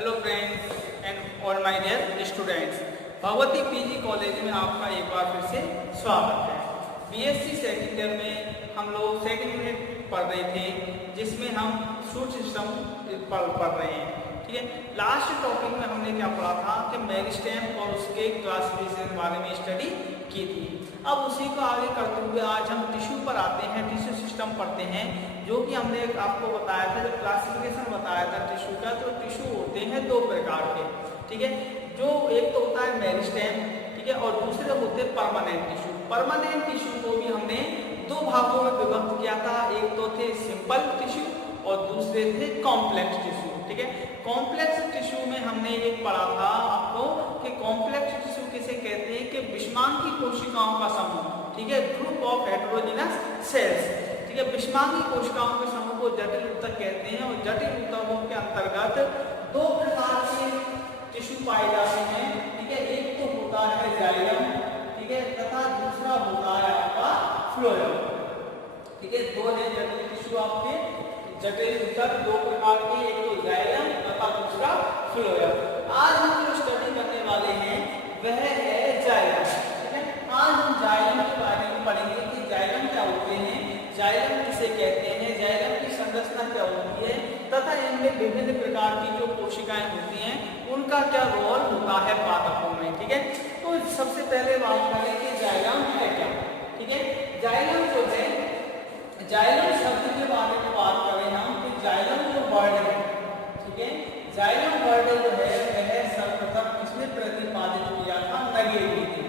Hello friends and all my dear students, Bhagwati PG college में आपका एक बार फिर से स्वागत है। बीएससी सेकंड ईयर में हम लोग सेकंड यूनिट पढ़ रहे थे, जिसमें हम सूट सिस्टम पढ़ रहे हैं। ठीक है, लास्ट टॉपिक में हमने क्या पढ़ा था कि मेरिस्टेम और उसके क्लासिफिकेशन के बारे में स्टडी की थी। अब उसी को आगे करते हुए आज हम टिश्यू पर आते हैं, टिश्यू सिस्टम पढ़ते हैं, जो कि हमने आपको बताया था, जब क्लासिफिकेशन बताया था टिश्यू का। तो टिश्यू होते हैं दो प्रकार के, ठीक है, जो एक तो होता है मेरिस्टेम, ठीक है, और दूसरे होते हैं परमानेंट टिश्यू। परमानेंट टिश्यू को भी हमने दो भागों में विभक्त किया था, एक तो थे सिंपल टिश्यू और दूसरे थे कॉम्प्लेक्स टिश्यू। ठीक है, कॉम्प्लेक्स टिश्यू में हमने एक पढ़ा था आपको कि कॉम्प्लेक्स टिश्यू किसे कहते हैं कि विषमांगी कोशिकाओं का समूह, ठीक है, ग्रुप ऑफ हेटेरोजेनस सेल्स। ठीक है, विषमांगी कोशिकाओं के समूह को जटिल ऊतक कहते हैं, और जटिल ऊतकों के अंतर्गत दो प्रकार के टिश्यू पाए जाते हैं। ठीक है, एक तो होता है जाइलम, ठीक है, तथा दूसरा होता है आपका फ्लोएम। ठीक है, दो है जटिल टिश्यू आपके, जटिल ऊतक दो प्रकार के, एक तो जाइलम तथा दूसरा फ्लोएम। आज हम जो स्टडी करने वाले हैं वह है जाइलम। ठीक है, आज हम जाइलम के बारे में पढ़ेंगे कि जाइलम क्या होते हैं, जाइलम किसे कहते हैं, जाइलम की संरचना क्या होती है, तथा इनमें विभिन्न प्रकार की जो कोशिकाएं होती हैं उनका क्या रोल होता है पादपों में। ठीक है, तो सबसे पहले बात करें कि जाइलम है क्या। ठीक है, जाइलम जो है, जाइलम शब्द के बारे में बात करें हम, तो जाइलम जो वर्ड है, ठीक है, जाइलम वर्ड जो है वह सर्वप्रथम किसने प्रतिपादित किया था, नगेरी ने।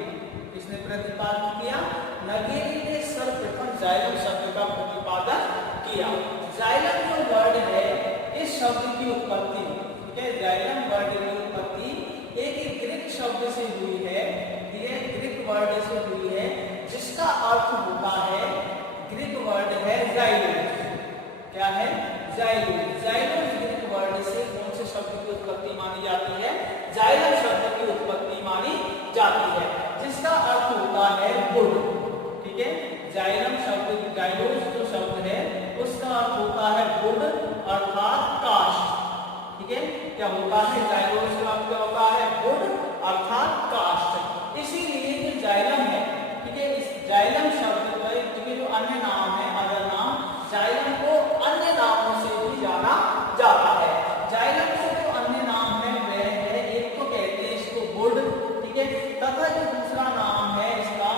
किसने प्रतिपादित किया, नगेरी ने सर्वप्रथम जाइलम शब्द का प्रतिपादन किया। जाइलम जो वर्ड है, इस शब्द की उत्पत्ति, ठीक है, जाइलम वर्ड की उत्पत्ति एक ग्रीक शब्द से हुई है, ठीक है, ग्रीक वर्ड से हुई है, जिसका अर्थ होता है, ग्रीक वर्ड है जाइलोस। क्या है, जाइलोस। जाइलोस ग्रीक वर्ड से कौन से शब्द की उत्पत्ति मानी जाती है, जाइलम शब्द की उत्पत्ति मानी जाती है, जिसका अर्थ होता है वुड। ठीक है, जाइलम शब्द, जाइलोस जो शब्द है उसका अर्थ होता है वुड अर्थात काष्ठ। ठीक है, क्या होता है, जाइलोस का अर्थ क्या होता है, वुड अर्थात काष्ठ। इसीलिए जो जाइलम है, ठीक है, इस जाइलम शब्द का जो अन्य नाम है, अदर नाम, जाइलम को अन्य नामों से भी जाना जाता है। जाइलम के जो अन्य नाम है वह है, एक तो कहते हैं इसको वुड, ठीक है, तथा जो दूसरा नाम है इसका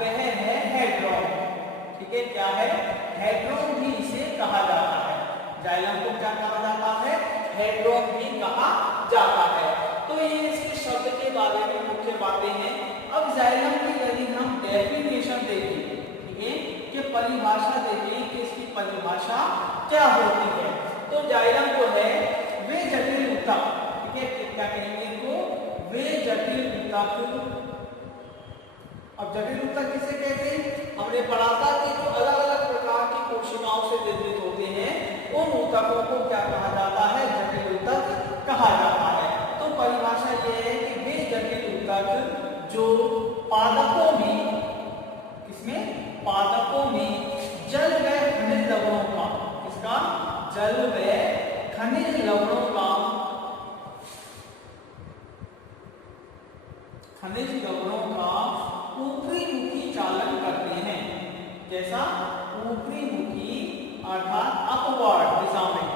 वह है हेड्रोन। ठीक है, क्या है, हेड्रोन भी इसे कहा जाता है। जाइलम को क्या कहा जाता है, हेड्रोन भी कहा जाता है। तो ये इसके शब्द के बारे में मुख्य बातें हैं। अब जाइलम की यदि हम डेफिनेशन देखें, ठीक है, कि परिभाषा देखें कि इसकी परिभाषा क्या होती है, तो जाइलम जो है वे जटिल ऊतक, ठीक है, क्या कहेंगे इनको, वे जटिल ऊतक। अब जटिल ऊतक किसे कहते हैं, हमने पढ़ा था कि जो अलग अलग प्रकार की कोशिकाओं से निर्मित होते हैं उन ऊतकों को क्या कहा जाता है, जटिल ऊतक कहा जाता है। तो परिभाषा यह है कि वे जटिल ऊतक जो पादपों में, किसमें, पादपों में जल व खनिज लवणों का, इसका जल व खनिज लवणों का, खनिज लवणों का ऊपरी मुखी चालन करते हैं। जैसा ऊपरी मुखी अर्थात अपवर्ड दिशा में,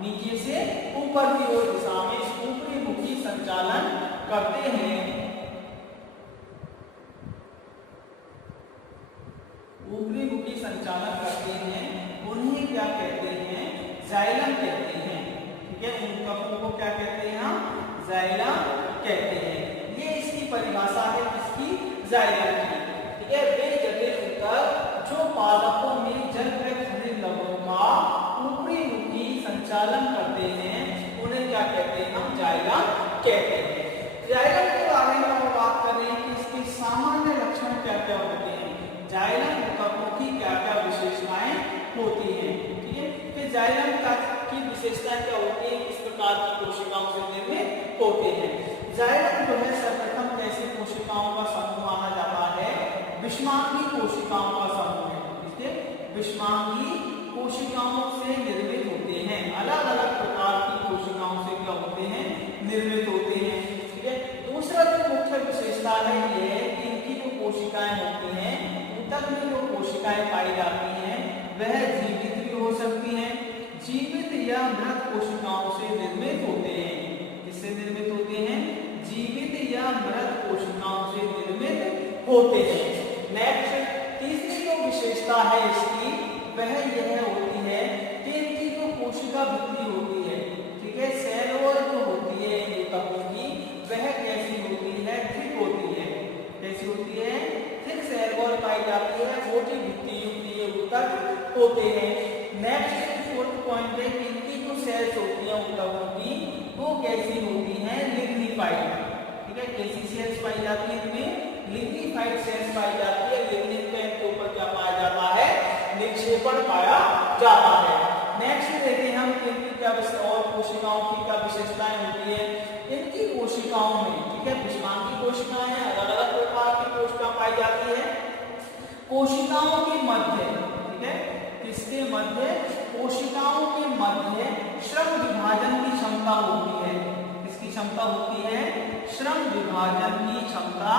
नीचे से ऊपर की ओर दिशा में ऊपरी मुखी संचालन करते हैं। ऊपरी मुखी संचालन करते हैं, उन्हें क्या कहते हैं, जाइलम कहते हैं। ठीक है, उन ऊतकों को क्या कहते हैं हम, जाइलम कहते हैं। ये इसकी परिभाषा है किसकी, जाइलम की। ठीक है, वे जटिल ऊतक जो पादपों में जल व खनिज लवणों का ऊपरी मुखी संचालन करते हैं उन्हें क्या कहते हैं, हम जाइलम कहते हैं। जाइलम के बारे में हम बात करें कि इसके सामान्य लक्षण क्या क्या होते हैं, जाइलम ऊतकों की क्या क्या विशेषताएं होती हैं। ठीक है, कि जाइलम की विशेषताएं क्या होती है, किस प्रकार की कोशिकाओं से निर्मित होते हैं। जाइलम जो है सर्वप्रथम कैसी कोशिकाओं का समूह माना जाता है, विषमांगी कोशिकाओं का समूह है। इसके विषमांगी कोशिकाओं से निर्मित होते हैं, अलग अलग प्रकार की कोशिकाओं से क्या क्या होते हैं, निर्मित होते हैं। ठीक है, दूसरा जो मुख्य विशेषता है ये है कि इनकी जो कोशिकाएं होती हैं, ऊतक में जो कोशिकाएं पाई जाती हैं वह जीवित भी हो सकती हैं, जीवित या मृत कोशिकाओं से निर्मित होते हैं। किससे निर्मित होते हैं, जीवित या मृत कोशिकाओं से निर्मित होते हैं। नेक्स्ट तीसरी जो विशेषता है इसकी वह यह होती है कि इनकी जो कोशिका भित्ति होती है, ठीक है, सेल वॉल जो होती है ऊतकों की वह कैसी होती है, थिक होती है। कैसी होती है, थिक सेल वॉल पाई जाती है, मोटी भित्ति युक्त ये ऊतक होते हैं। नेक्स्ट फोर्थ पॉइंट है कि इनकी जो सेल्स होती हैं ऊतकों की वो कैसी होती हैं, लिग्निफाइड। ठीक है, कैसी सेल्स पाई जाती है, इनमें लिग्निफाइड सेल्स पाई जाती है। लिग्निन के ऊपर क्या पाया जाता है, निक्षेपण पाया जाता है। नेक्स्ट देखते हैं हम इनकी क्या और कोशिकाओं की क्या विशेषताएं होती है। इनकी कोशिकाओं में, ठीक है, पुष्पांगी कोशिकाएं अलग अलग प्रकार की कोशिका पाई जाती है। कोशिकाओं के मध्य, ठीक है, इसके मध्य, कोशिकाओं के मध्य श्रम विभाजन की क्षमता होती है। इसकी क्षमता होती है, श्रम विभाजन की क्षमता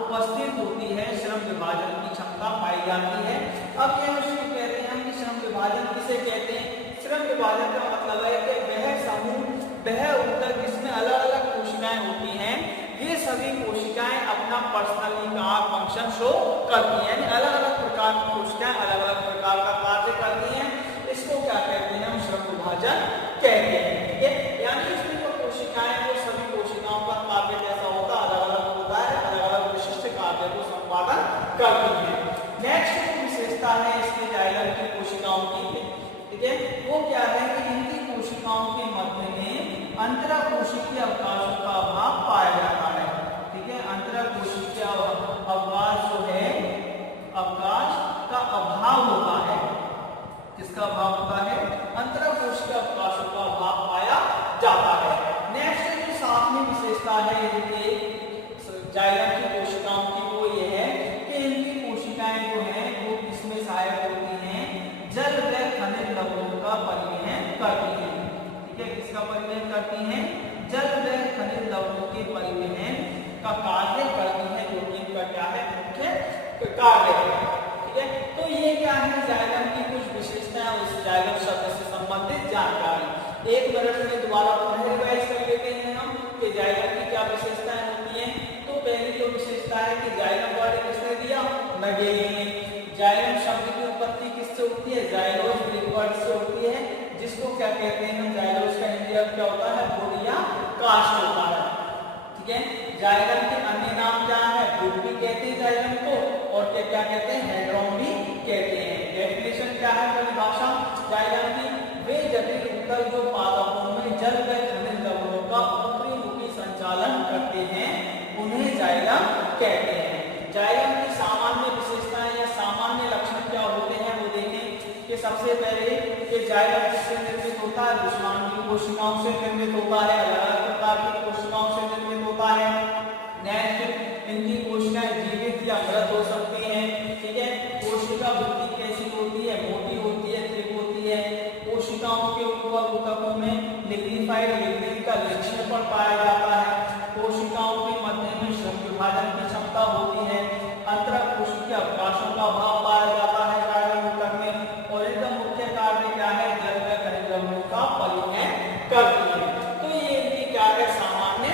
उपस्थित होती है, श्रम विभाजन की क्षमता पाई जाती है। अब यह उसको कहते हैं कि श्रम विभाजन किसे कहते हैं। श्रम विभाजन का मतलब है कि वह समूह, वह ऊतक जिसमें अलग अलग कोशिकाएं होती हैं, ये सभी कोशिकाएं अपना पर्सनली का फंक्शन शो करती हैं, यानी अलग अलग प्रकार की कोशिकाएं अलग अलग प्रकार का कार्य करती हैं। इसको क्या कहते हैं, हम श्रम विभाजन कहते हैं। ठीक है, यानी इसमें जो कोशिकाएं वो सभी कोशिकाओं का कार्य कैसा होता है, अलग अलग होता है, अलग अलग विशिष्ट कार्य को संपादन करती है। नेक्स्ट जो विशेषता है इसके जाइलम की कोशिकाओं की, ठीक है, वो क्या है कि इनकी कोशिकाओं के मध्य में अंतराकोशिकीय अवकाशों का अभाव पाया जाता है। ठीक है, अंतराकोशिकीय अवकाश जो है, अवकाश का अभाव होता है। किसका अभाव होता है, अंतराकोशिकीय अवकाशों का अभाव पाया जाता है। नेक्स्ट जो सातवीं विशेषता है इनके जाइलम की कोशिकाओं की वो ये है कि इनकी कोशिकाएं जो हैं वो किसमें सहायक होती हैं, जल व खनिज लवणों का परिवहन करती हैं। ठीक है, किसका परिवहन करती हैं, जल व खनिज लवणों के परिवहन का कार्य करती है, जो कि इनका क्या है, मुख्य कार्य है। ठीक है, तो ये क्या है जाइलम की कुछ विशेषताएं, उस जाइलम शब्द से संबंधित जानकारी एक मिनट में दोबारा पुनः रिवाइज कर लेते हैं हम कि जाइलम की क्या विशेषताएं होती हैं। तो पहली जो विशेषता है कि जाइलम वर्ड किसने दिया, नगेली ने। जाइलम शब्द की उत्पत्ति किससे होती है, जाइलोस ग्रीक वर्ड से होती है, जिसको क्या कहते हैं हम, जाइलोस का हिंदी अर्थ क्या होता है, वुड या काष्ठ होता है। ठीक है, जाइलम के अन्य नाम क्या है, वुड भी कहते हैं जाइलम को, और क्या कहते हैं, हेड्रोन भी कहते हैं। डेफिनेशन क्या है परिभाषा जाइलम की, वे जटिल ऊतक जो पादपों में जल व खनिज लवणों का ऊपरी मुखी संचालन करते हैं उन्हें जाइलम कहते हैं। जाइलम की सामान्य विशेषताएं या सामान्य लक्षण क्या होते हैं वो देखें कि सबसे पहले कि जाइलम किससे निर्मित होता है, पुष्पांगी कोशिकाओं से निर्मित होता है, अलग अलग प्रकार की कोशिकाओं से निर्मित होता है। नेक्स्ट इनकी कोशिकाएं जीवित या मृत हो सकती हैं। ठीक है, कोशिका भित्ति कैसी होती है, मोटी होती है, थिक होती है। कोशिकाओं के ऊपर ऊतकों में लिग्निफाइड लिग्निन का निक्षेपण पाया जाता है। कोशिकाओं के मध्य में श्रम विभाजन की क्षमता होती है। अंतराकोशिकीय अवकाशों का अभाव पाया जाता है जाइलम ऊतक में, और इनका मुख्य कार्य क्या है, जल व खनिज लवणों का परिवहन करती है। तो ये इनकी क्या है, सामान्य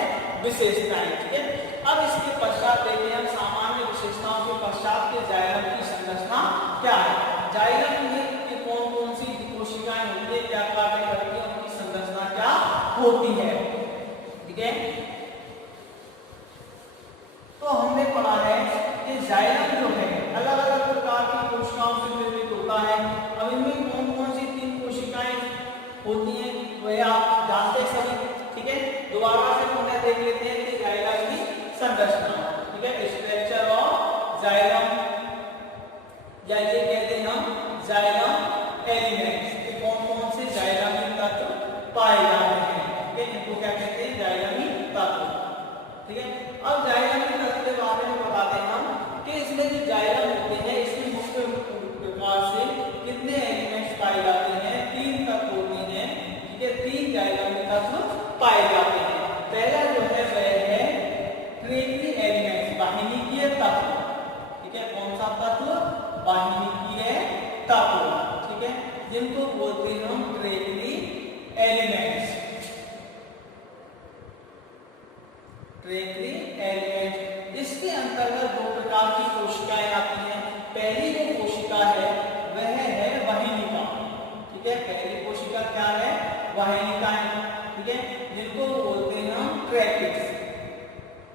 विशेषताएं। ठीक है, अब इसके पश्चात देखते हैं हम सामान्य विशेषताओं के पश्चात के जाइलम की संरचना क्या है। जाइलम में कौन कौन सी कोशिकाएं होती है, क्या कार्य करती है, उनकी संरचना क्या होती है। ठीक है, तो हमने पढ़ा है कि जाइलम जो है अलग अलग प्रकार की कोशिकाओं से निर्मित होता है। अब इनमें कौन कौन सी तीन कोशिकाएं होती हैं वह आप जानते हैं सभी। ठीक है, दोबारा से पुनः देख लेते हैं कि जाइलम की संरचना। ठीक है, स्ट्रक्चर ऑफ जाइलम, या ये कहते हैं हम जाइलम एलिमेंट्स, कि कौन कौन से जाइलमी तत्व पाए जाते हैं। ठीक है, इनको क्या कहते हैं, जाइलमी तत्व। ठीक है, अब जाइलमी तत्व के बारे में बताते हैं हम कि इसमें जो जाइलम होते हैं इसमें मुख्य प्रकार से कितने एलिमेंट्स पाए जाते हैं, तीन तत्व होते हैं। ठीक है, तीन जाइलमी तत्व पाए वाहिनीकीय तत्व, ठीक है, कौन सा तत्व, वाहिनीकीय तत्व, ठीक है, जिनको बोलते हैं हम ट्रेक्री एलिमेंट्स, ट्रेक्री एलिमेंट। इसके अंतर्गत दो प्रकार की कोशिकाएं आती हैं। पहली जो कोशिका है वह है वाहिनिका, ठीक है, पहली कोशिका क्या है, वाहिनिकाएं, ठीक है, जिनको बोलते हैं हम ट्रैकिड्स,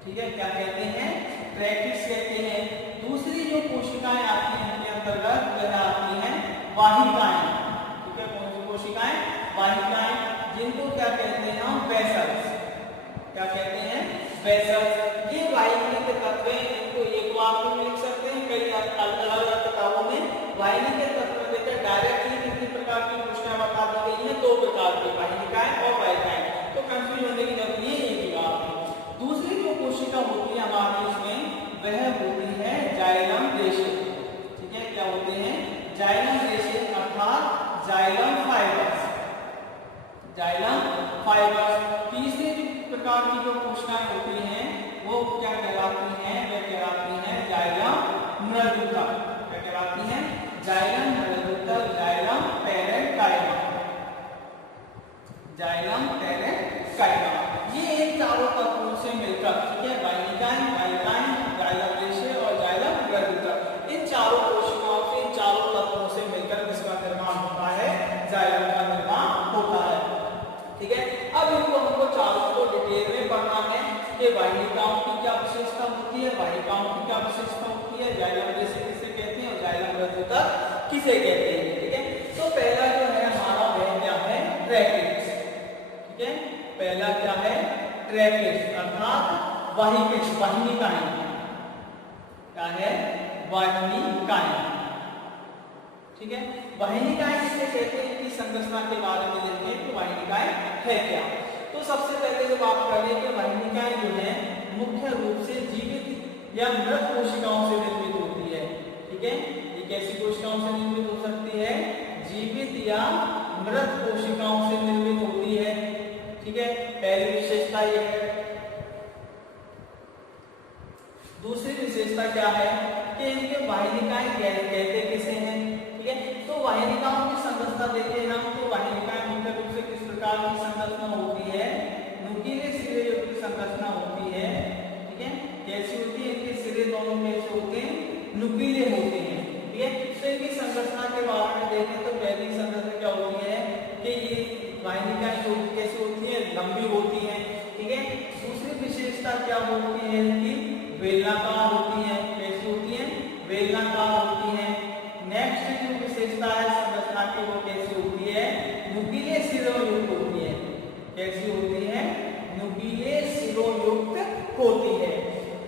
ठीक है, क्या कहते हैं, ट्रैकिड्स कहते हैं। दूसरी जो कोशिकाएं आती हैं इनके अंतर्गत वह आती हैं वाहिकाएं, ठीक है, कौन सी कोशिकाएं, वाहिकाएं, जिनको क्या कहते हैं हम वेसल्स, क्या कहते हैं, वेसल्स। ये वाहिनी के तत्व हैं, इनको एक वाक्य में लिख सकते हैं, कई अलग अलग किताबों में वाहिनी के तत्व देकर डायरेक्टली कितनी प्रकार की कोशिकाएं बता दी गई हैं, दो प्रकार की, वाहिनिकाएं और वाहिकाएं, तो कंफ्यूज होने की जरूरत नहीं है, एक ही बात है। दूसरी जो कोशिका होती है हमारे इसमें वह होती है जाइलम रेशे, ठीक है, क्या होते हैं, जाइलम रेशे अर्थात जाइलम फाइबर्स, जाइलम फाइबर्स। तीसरी प्रकार की जो कोशिकाएं होती हैं वो क्या कहलाती हैं, वे कहलाती हैं जाइलम मृदुतक, क्या कहलाती हैं, जाइलम मृदुतक, जाइलम पैरेन्काइमा, जाइलम पैरेन्काइमा। ये इन चारों तत्वों से मिलकर, ठीक है, वाहिनिकाएं, वाहिकाएं, जाइलम रेशे और जाइलम मृदुतक, इन चारों कोशिकाओं से, इन चारों तत्वों से मिलकर किसका निर्माण होता है, जाइलम का निर्माण होता है, ठीक है। अब इनको हमको चारों को डिटेल में पढ़ना है कि वाहिनिकाओं की क्या विशेषता होती है, वाहिकाओं की क्या विशेषता होती है, जाइलम रेशे किसे कहते हैं और जाइलम मृदुतक किसे कहते हैं, ठीक है। तो पहला जो है हमारा वह क्या है, ट्रैकिड्स, ठीक है, पहला क्या है, ट्रैकिड्स अर्थात वाहिनिकाएं, क्या है, वाहिनिकाएं, ठीक है। वाहिनिकाएं किसे कहते हैं, इनकी संरचना के बारे में देखते हैं कि वाहिनिकाएं है क्या। तो सबसे पहले जो बात कर लें कि वाहिनिकाएं जो है मुख्य रूप से जीवित या मृत कोशिकाओं से निर्मित होती है, ठीक है, ये कैसी कोशिकाओं से निर्मित हो सकती है, जीवित या मृत कोशिकाओं से निर्मित होती है, ठीक है, पहली विशेषता ये है। दूसरी विशेषता क्या है कि इनके वाहिनिकाएं कहते किसे हैं, ठीक है। तो वाहिनिकाओं की संरचना देखें हम, तो वाहिनिकाएं मुख्य रूप से किस प्रकार की संरचना होती है, नुकीले सिरे युक्त की संरचना होती है, ठीक है, कैसी होती है, इनके सिरे दोनों कैसे होते हैं, नुकीले होते हैं, ठीक है। तो इनकी संरचना के बारे में देखें तो पहली संरचना क्या होती है कि ये वाहिनिकाएं कैसी होती है, लंबी होती है, ठीक है। दूसरी विशेषता क्या होती है, इनकी बेलनाकार होती है, कैसी होती है, बेलनाकार होती है। नेक्स्ट जो विशेषता है संरचना की वो कैसी होती है, नुकीले सिरों युक्त होती है, कैसी होती है, नुकीले सिरों युक्त होती है।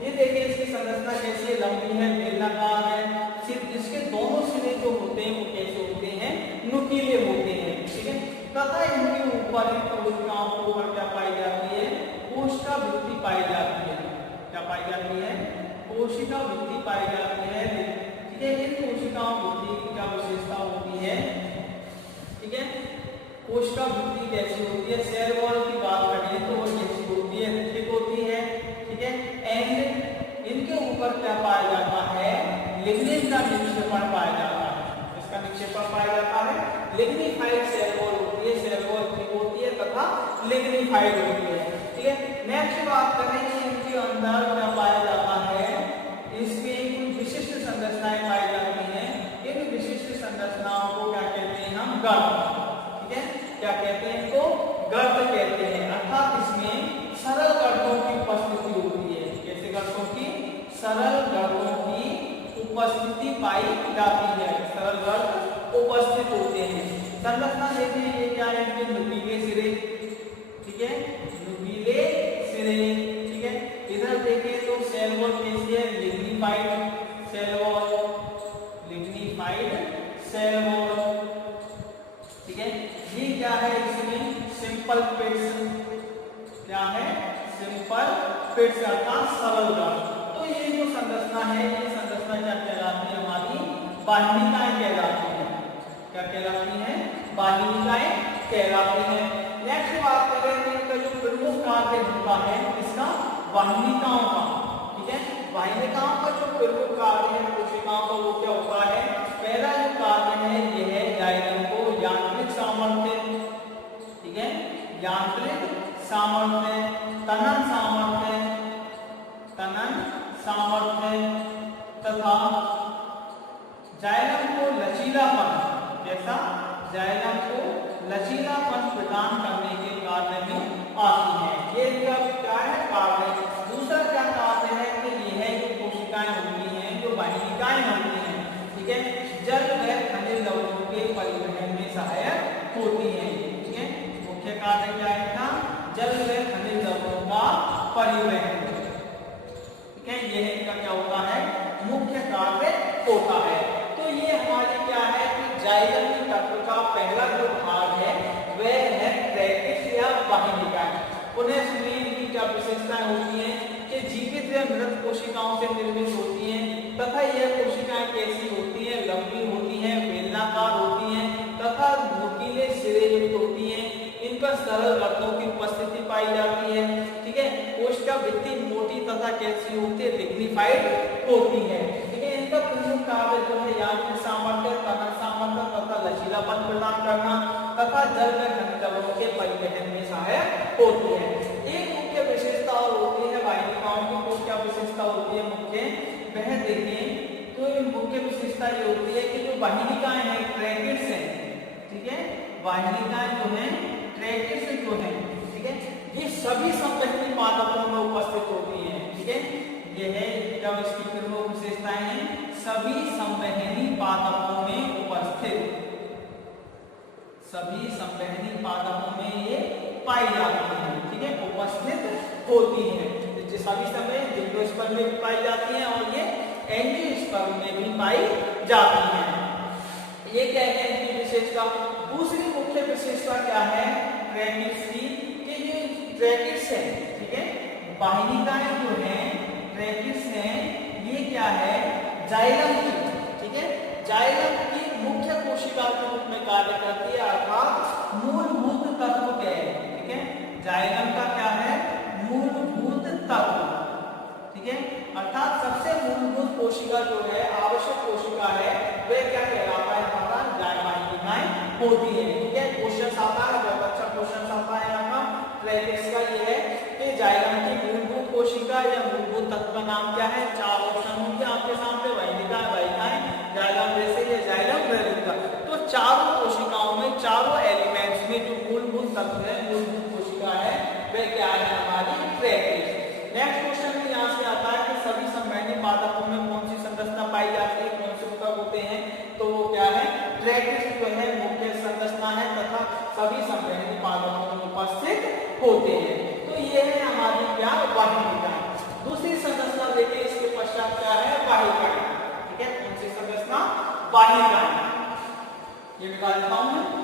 ये देखिए इसकी संरचना कैसी है, लंबी है, बेलनाकार है, सिर्फ इसके दोनों सिरे जो होते हैं वो कैसे होते हैं, नुकीले होते हैं, ठीक है। तथा इनके ऊपर कोशिकाओं के ऊपर क्या पाई जाती है, कोशिका भित्ति पाई जाती है, क्या पाई जाती है, कोशिका भित्ति पाई जाती है, ठीक है। इन कोशिकाओं भित्ति की क्या विशेषता होती है, ठीक है, कोशिका भित्ति कैसी होती है, सेल वॉल की बात करें तो वो कैसी होती है, थिक होती है, ठीक है। एंड इनके ऊपर क्या पाया जाता है, लिग्निन का निक्षेपण पाया जाता है, इसका निक्षेपण पाया जाता है, लिग्निफाइड सेल वॉल होती है, सेल वॉल थिक होती है तथा लिग्निफाइड होती है, ठीक है। नेक्स्ट बात करें इनके अंदर क्या पाया जाता है, इसमें कुछ विशिष्ट संरचनाएं पाई जाती हैं, इन विशिष्ट संरचनाओं को क्या कहते हैं हम, गर्त, ठीक है, क्या कहते हैं इनको, गर्त कहते हैं, अर्थात इसमें सरल गर्तों की उपस्थिति होती है, कैसे गर्तों की, सरल गर्तों की उपस्थिति पाई जाती है, सरल गर्त उपस्थित होते हैं। संरचना देखिए ये क्या है, इनके नुकीले सिरे, ठीक है, नुकीले सिरे, ठीक है। इधर देखें तो सेल वॉल कैसी है, lignified cell wall, lignified cell wall, ठीक है। ये क्या है, इसमें सिंपल पिट्स, क्या है, सिंपल पिट्स अर्थात सरल गर्त। तो ये जो संरचना है, ये संरचना क्या कहलाती है, हमारी वाहिनिकाएं कहलाती है, क्या कहलाती है, वाहिनिकाएं कहलाती है। नेक्स्ट बात करें तो इनका जो प्रमुख कार्य होता है इसका, वाहिनिकाओं का, ठीक है, वाहिनिका कोशिकाओं का वो क्या होता है, पहला जो कार्य है ये है जाइलम को यांत्रिक सामर्थ्य, ठीक है, यांत्रिक सामर्थ्य, तनन सामर्थ्य, तनन सामर्थ्य तथा जाइलम को लचीलापन, जैसा जाइलम को लचीलापन प्रदान करने के कार्य में आती है। ये क्या है कार्य। दूसरा क्या कार्य है कि यह जो कोशिकाएं होती हैं, जो वाहिकाएं होती हैं, ठीक है, जल व खनिज लवणों के परिवहन में सहायक होती हैं, ठीक है। मुख्य कार्य क्या है ना, जल व खनिज लवणों का परिवहन, ठीक है, यह इनका क्या होता है, मुख्य कार्य होता है। तो ये हमारी क्या है कि जाइलम तत्व का पहला जो भाग है वह है ट्रैकिस या वाहिनिकाएं। उन्हें सुनिए इनकी क्या विशेषताएं होती हैं कि जीवित या मृत कोशिकाओं से निर्मित होती हैं तथा यह कोशिकाएं कैसी होती हैं, लंबी होती हैं, बेलनाकार होती हैं तथा नुकीले सिरे युक्त होती हैं। इन पर सरल रत्नों की उपस्थिति पाई जाती है, ठीक है। कोशिका भित्ति मोटी तथा कैसी होती है, डिग्निफाइड होती है, ठीक है। इनका प्रमुख कार्य जो है यांत्रिक सामर्थ्य, तनन सामर्थ्य तथा लचीलापन प्रदान करना तथा जल में खनिज लवणों के परिवहन में सहायक होती है। एक मुख्य विशेषता और होती है वाहिनिकाओं की, तो क्या विशेषता होती है मुख्य, वह देखें तो मुख्य विशेषता ये होती है कि जो वाहिनिकाएं हैं ट्रैकिड्स हैं, ठीक है, वाहिनिकाएं जो हैं ट्रैकिड्स जो हैं, ठीक है, ये सभी संवहनी पादपों में उपस्थित होती हैं, ठीक है। ये है जब इसकी प्रमुख विशेषताएं हैं, सभी संवहनी पादपों में उपस्थित, सभी संवहनी पादपों में ये पाई जाती है, ठीक है, उपस्थित होती है। सभी समय जिम्नोस्पर्म में भी पाई जाती हैं और ये एंजियोस्पर्म में भी पाई जाती हैं। ये क्या है इनकी विशेषता। दूसरी मुख्य विशेषता क्या है ट्रैकिड्स की, कि ये ट्रैकिड्स है, ठीक है, वाहिनिकाएं जो हैं ट्रैकिड्स हैं, ये क्या है जाइलम की, ठीक है, जाइलम की मुख्य कोशिका के रूप में कार्य करती है, अर्थात मूलभूत तत्व क्या है, ठीक है, जाइलम का क्या है मूलभूत तत्व, ठीक है, अर्थात सबसे मूलभूत कोशिका जो है, आवश्यक कोशिका है, वह क्या कहलाता है, हमारा वाहिनिकाएं होती है, ठीक है। क्वेश्चन आता है, बहुत अच्छा क्वेश्चन आता है यहाँ ट्रैकिड्स का, ये है कि जाइलम की मूलभूत कोशिका या मूलभूत तत्व का नाम क्या है, चार ऑप्शन होंगे आपके सामने, वाहिनिका, वाहिकाएं, जाइलम जैसे ये जाइलम रेलिका। तो चारों कोशिकाओं में, चारों एलिमेंट्स में जो मूलभूत तत्व है, मूलभूत कोशिका है, वह क्या है हमारी ट्रैकिड्स। नेक्स्ट क्वेश्चन में यहाँ से आता है कि सभी संवहनी पादपों में कौन सी संरचना पाई जाती है, कौन से ऊतक होते हैं, तो वो क्या है ट्रैकिड्स जो है मुख्य संरचना है तथा सभी संवहनी पादपों में उपस्थित होते हैं। तो ये है हमारी क्या वाहिनिकाएं। दूसरी संरचना लेके इसके पश्चात क्या है वाहिकाएं, ठीक है, कौन सी संरचना वाहिकाएं, ये निकाल देता हूं मैं।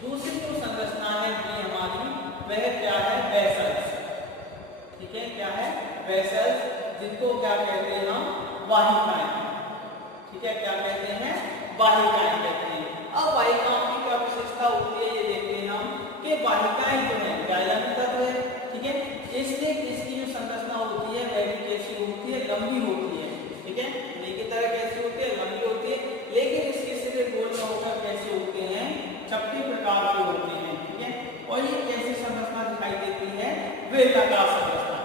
दूसरी जो संरचना है ये हमारी वह क्या है वेसल्स, ठीक है, क्या है वेसल्स, जिनको क्या कहते हैं हम वाहिकाएं, ठीक है, क्या कहते हैं वाहिकाएं कहते हैं। अब वाहिकाओं की क्या विशेषता होती है ये देखते हैं हम कि वाहिकाएं जो है जाइलम तत्व है, ठीक है, इसलिए इसकी जो संरचना होती है वह भी कैसी होती है, लंबी होती है, ठीक है, नी की तरह कैसी होती है, लंबी होती है, लेकिन इसके सिरे गोल में होकर कैसे होते हैं, चपटी प्रकार के होते हैं, ठीक है। और ये कैसी संरचना दिखाई देती है, बेलनाकार संरचना,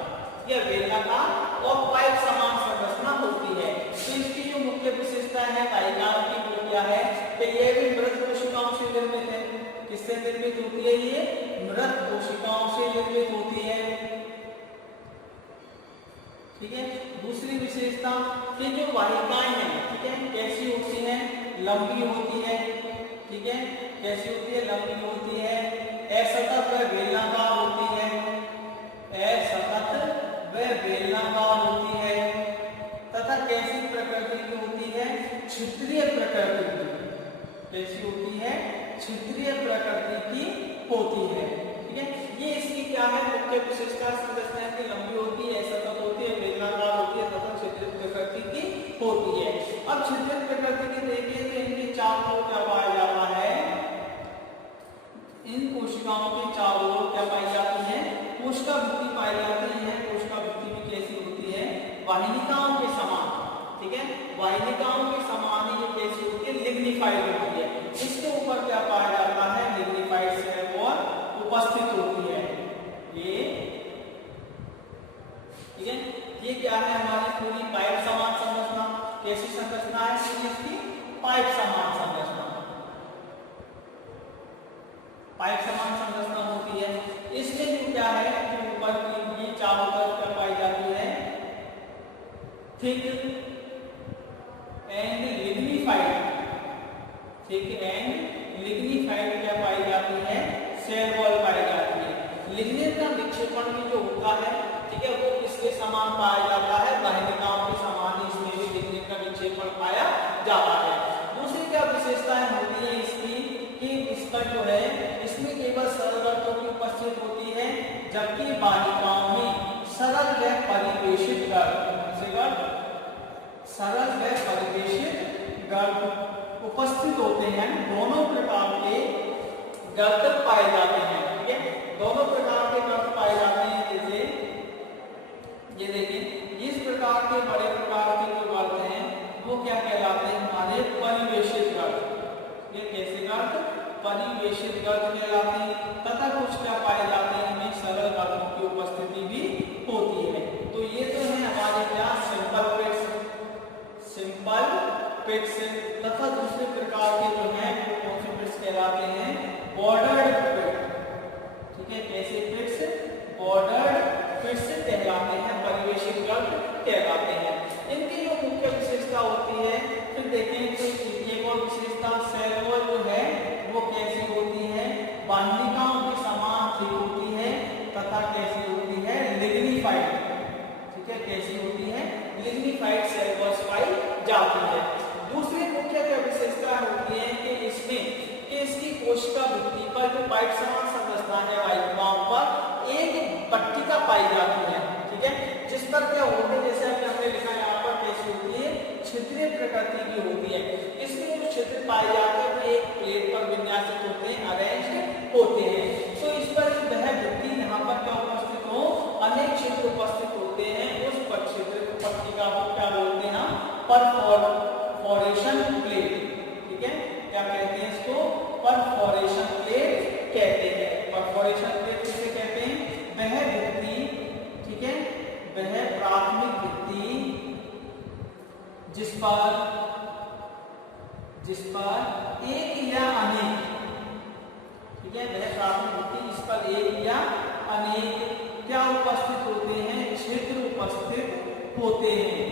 यह बेलनाकार और पाइप समान संरचना होती है। तो इसकी जो मुख्य विशेषता है वाहिकाओं की वो क्या है कि यह भी मृत कोशिकाओं से निर्मित है। किससे निर्मित होती है, ये मृत कोशिकाओं से निर्मित होती है, ठीक है। दूसरी विशेषता कि जो वाहिकाएं हैं, ठीक है, कैसी होती हैं, लंबी होती है, ठीक है, कैसी होती है, लंबी होती है, असतत व बेलनाकार होती है, असतत व बेलनाकार होती है तथा कैसी प्रकृति की होती है, छिद्रीय प्रकृति की, कैसी होती है, छिद्रीय प्रकृति की होती है, ठीक है। ये इसकी क्या है मुख्य विशेषता, संरचना की लंबी होती है, असतत होती है, बेलनाकार होती है तथा छिद्रीय प्रकृति की होती है। अब छिद्रित प्रकृति की देखिए तो इनके चारों ओर क्या पाया जाता है, इन कोशिकाओं के चारों ओर क्या पाई जाती है, कोशिका भित्ति पाई जाती है। कोशिका भित्ति भी कैसी होती है, वाहिनिकाओं के समान, ठीक है, वाहिनिकाओं के समान ही ये कैसी होती है, लिग्निफाइड होती है। इसके ऊपर क्या पाया जाता है, लिग्निफाइड सेल वॉल उपस्थित होती है। ये ठीक है, ये क्या है, हमारी पूरी पाइप समान संरचना। कैसी संरचना है इसकी, पाइप समान संरचना, पाइप समान संरचना होती है। इसमें जो क्या है कि ऊपर की चारों तरफ क्या पाई जाती है, thick and lignified, thick and lignified क्या पाई जाती है, सेल वॉल पाई जाती है। लिग्निन का विक्षेपण भी जो होता है, ठीक है, वो इसके समान पाया जाता है, वाहिनिकाओं के समान ही इसमें भी लिग्निन का विक्षेपण पाया जाता है। दूसरी क्या विशेषताएं होती है इसकी कि इसका जो है, इसमें केवल सरल गर्तों की उपस्थित होती है, जबकि वाहिकाओं में सरल व परिवेशित गर्त, सरल व परिवेशित गर्त उपस्थित होते हैं। दोनों प्रकार के गर्त पाए जाते हैं, ठीक है, दोनों प्रकार के गर्त पाए जाते हैं। जैसे ये देखिए, इस प्रकार के बड़े प्रकार के जो गर्त हैं वो क्या कहलाते हैं, हमारे परिवेशित गर्त। ये कैसे गर्त, परिवेशित गर्त कहलाते हैं। तथा कुछ क्या पाए जाते हैं, इनमें सरल गर्तों की उपस्थिति भी होती है। तो ये तो है हमारे क्या, सिंपल पिट्स, सिंपल पिट्स। तथा दूसरे प्रकार के जो है वो कौन से पिट्स कहलाते हैं, बॉर्डर्ड पिट, ठीक है, कैसे पिट्स, बॉर्डर्ड पिट्स कहलाते हैं, परिवेशित गर्त कहलाते हैं। इनकी जो मुख्य विशेषता होती है, फिर देखें तो एक और विशेषता, सेल वॉल जो है वो कैसी होती है, वाहिनिकाओं के समान थिक होती है तथा कैसी होती है, लिग्निफाइड, ठीक है, कैसी होती है, लिग्निफाइड सेल वॉल्स पाई जाती है। दूसरी मुख्य क्या विशेषता होती है कि इसमें कि इसकी कोशिका भित्ति पर जो पाइप समान संरचना है, वाहिनिकाओं पर एक पट्टिका पाई जाती है, ठीक है, जिस पर क्या होता है, जैसे हमने लिखा है यहाँ पर, कैसी होती है, छिद्रित प्रकृति की होती है। इसमें जो छिद्र पाए जाते हैं वो एक प्लेट पर विन्यासित होते हैं, अरेंज्ड होते हैं। तो इस पर वह भित्ति यहाँ पर क्या उपस्थित हो, अनेक छिद्र उपस्थित होते हैं। उस पर छिद्र पट्टिका को क्या बोलते हैं, परफोरेशन प्लेट, ठीक है, क्या कहते हैं इसको, परफोरेशन प्लेट कहते हैं। परफोरेशन प्लेट किसे कहते हैं, वह भित्ति, ठीक है, वह प्राथमिक भित्ति जिस पर एक या अनेक, ठीक है, वह प्राथमिक भित्ति जिस पर एक या अनेक क्या उपस्थित होते हैं, छिद्र उपस्थित होते हैं,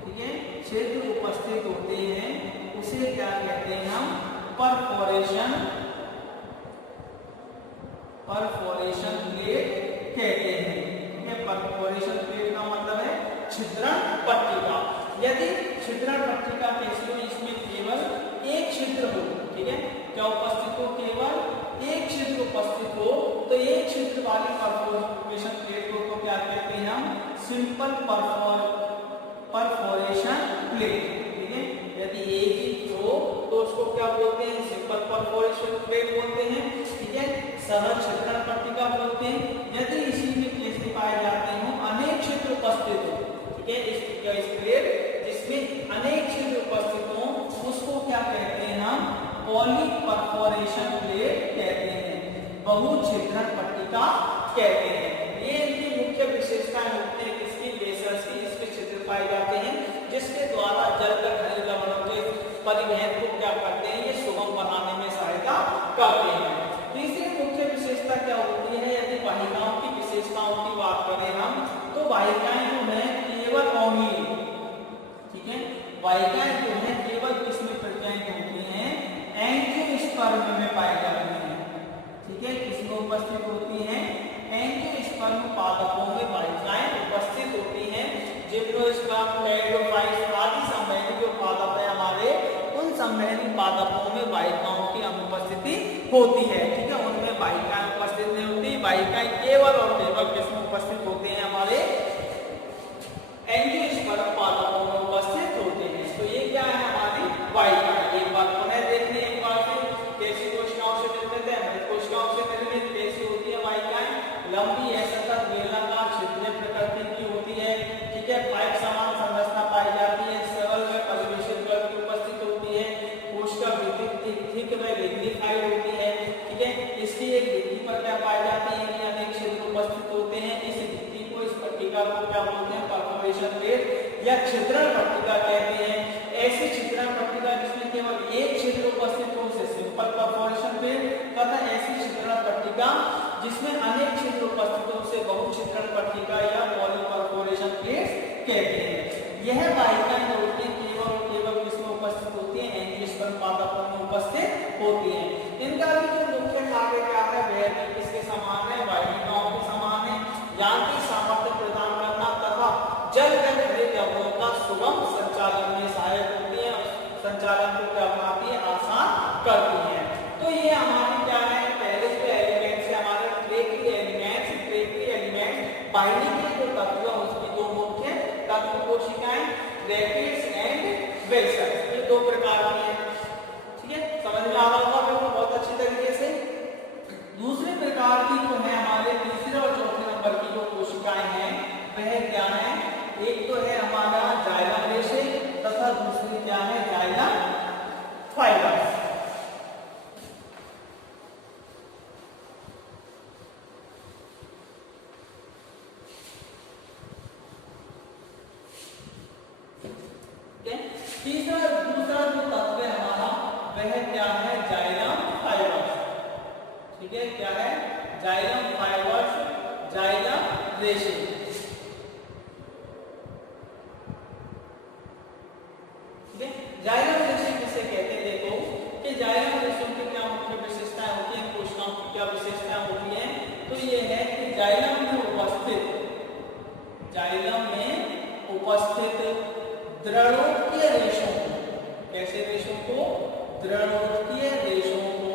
ठीक है, छिद्र उपस्थित होते हैं, उसे क्या कहते हैं हम, परफोरेशन प्लेट कहते हैं, ठीक है। परफोरेशन प्लेट का मतलब है छिद्रण पट्टिका। यदि छिद्रण पट्टिका कैसी हो, इसमें केवल एक छिद्र हो, ठीक है, क्या उपस्थित हो, केवल एक छिद्र उपस्थित हो, तो एक छिद्र वाली परफोरेशन प्लेट को क्या कहते हैं हम, सिंपल परफोरेशन प्लेट, ठीक है। यदि एक ही हो तो उसको क्या बोलते हैं, सिंपल परफोरेशन प्लेट बोलते हैं, ठीक है, सरल छिद्रण पट्टिका बोलते हैं। यदि इसी में कैसे पाए जाते हो, अनेक छिद्र उपस्थित हो, ठीक है, इस प्लेट जिसमें अनेक छिद्र उपस्थित हो, उसको क्या कहते हैं हम, पॉली परफोरेशन प्लेट कहते हैं, बहुछिद्रण पट्टिका कहते हैं। ये इनकी मुख्य विशेषताएं होती है किसकी, बेसल्स की, इसके छिद्र पाए जाते हैं, जिसके द्वारा जल का खनिज लवणों के परिवहन को क्या करते हैं, ये सुगम बनाने में सहायता करते हैं। तीसरी मुख्य विशेषता क्या होती है, यदि वाहिकाओं की विशेषताओं की बात करें हम, तो वाहिकाएं जो है केवल ओनली, ठीक है, वाहिकाएं जो है केवल किसमें प्रेजेंट होती हैं, एंजियोस्पर्म में पाई जाती हैं, ठीक है, किसमें उपस्थित होती हैं, एंजियोस्पर्म पादपों में वाहिकाएं उपस्थित होती हैं। जिम्नोस्पर्म, टेट्रोफाइट्स आदि संवहनी जो पादप है हमारे, उन संवहनी पादपों में वाहिकाओं की अनुपस्थिति होती है, ठीक है, उनमें वाहिकाएं उपस्थित नहीं होती। वाहिकाएं केवल और केवल किसमें उपस्थित होते हैं, हमारे एंजियोस्पर्म पादपों में उपस्थित होते हैं। लिग्निफाइड होती है, ठीक है। इसकी एक भित्ति पर क्या पाई जाती है कि अनेक छिद्र उपस्थित होते हैं। इस भित्ति को, इस पट्टिका को क्या बोलते हैं? परफोरेशन प्लेट या छिद्रण पट्टिका कहते हैं। ऐसी छिद्रण पट्टिका जिसमें केवल एक छिद्र उपस्थित हो उसे सिंपल परफोरेशन प्लेट, तथा ऐसी छिद्रण पट्टिका जिसमें अनेक छिद्र उपस्थित हो उसे बहुछिद्रण पट्टिका या पॉली परफोरेशन प्लेट कहते हैं। यह वाहिकाएं होती हैं केवल किसमें उपस्थित होती है? एंजियोस्पर्म पादपों में उपस्थित होती हैं। इनका भी जो मुख्य कार्य क्या है वह भी किसके समान है? वाहिकाओं के समान है। यांत्रिक सामर्थ्य प्रदान करना तथा जल गतिज अवरोध का सुगम संचालन में सहायक होती है, संचालन को क्या बनाती है? आसान करती है। तो ये हमारी क्या है? पहले जो एलिमेंट्स है हमारे ट्रेकी एलिमेंट्स बाइंडिंग के जो तत्व है उसकी दो मुख्य तत्व कोशिकाएं रैकेट्स एंड वेसल्स, ये दो प्रकार की हैं, ठीक है। समझ में आ रहा होगा आपको बहुत अच्छी तरीके से। दूसरे प्रकार की जो है हमारे तीसरे और चौथे नंबर की जो कोशिकाएं हैं वह क्या है? एक तो है हमारा जाइलम रेशे तथा दूसरी क्या है? Xylem fibres. दूसरा जो तत्व है हमारा वह क्या है? जाइलम फाइबर्स, ठीक है। क्या है? जाइलम फाइबर्स, जाइलम रेशे, ठीक है। जाइलम रेशे किसे कहते हैं? देखो कि जाइलम रेशों की क्या मुख्य विशेषताएं होती हैं, कोशिकाओं की क्या विशेषताएं होती हैं? तो ये है कि जाइलम में उपस्थित द्रढ़ोत्कीय रेशों को, कैसे रेशों को? द्रढ़ोत्कीय रेशों को,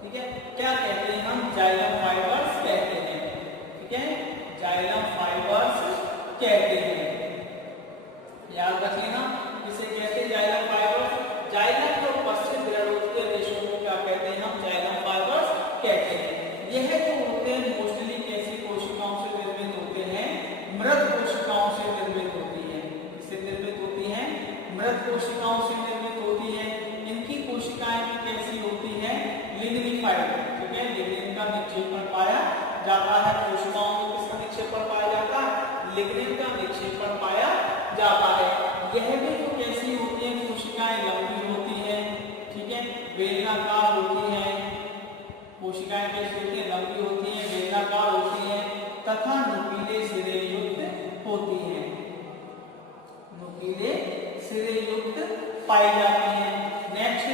ठीक है, क्या कहते हैं हम? जाइलम फाइबर्स कहते हैं, ठीक है। जाइलम फाइबर्स कहते हैं, याद रख लेना किसे कहते हैं? Xylem fibres. जाइलम में उपस्थित द्रढ़ोत्कीय रेशों को क्या कहते हैं हम? जाइलम फाइबर्स कहते हैं। यह जो होते हैं मोस्टली कैसी कोशिकाओं से निर्मित होते हैं? मृत कोशिकाओं से निर्मित होती है। किससे निर्मित होती है? मृत कोशिकाओं से निर्मित होती है। इनकी कोशिकाएं भी कैसी होती हैं? लिग्निफाइड, ठीक है। लिग्निन का निक्षेपण पाया जाता है। कोशिकाओं में किसका निक्षेपण पाया जाता है? लिग्निन का निक्षेपण पाया जाता है। यह भी जो कैसी होती है? कोशिकाएं लंबी होती है, ठीक है, बेलनाकार होती है। कोशिकाएं कैसी होती है? लंबी होती है, बेलनाकार होती है तथा नुकीले सिरे युक्त होती है, नुकीले सिरे युक्त पाई जाती है। नेक्स्ट,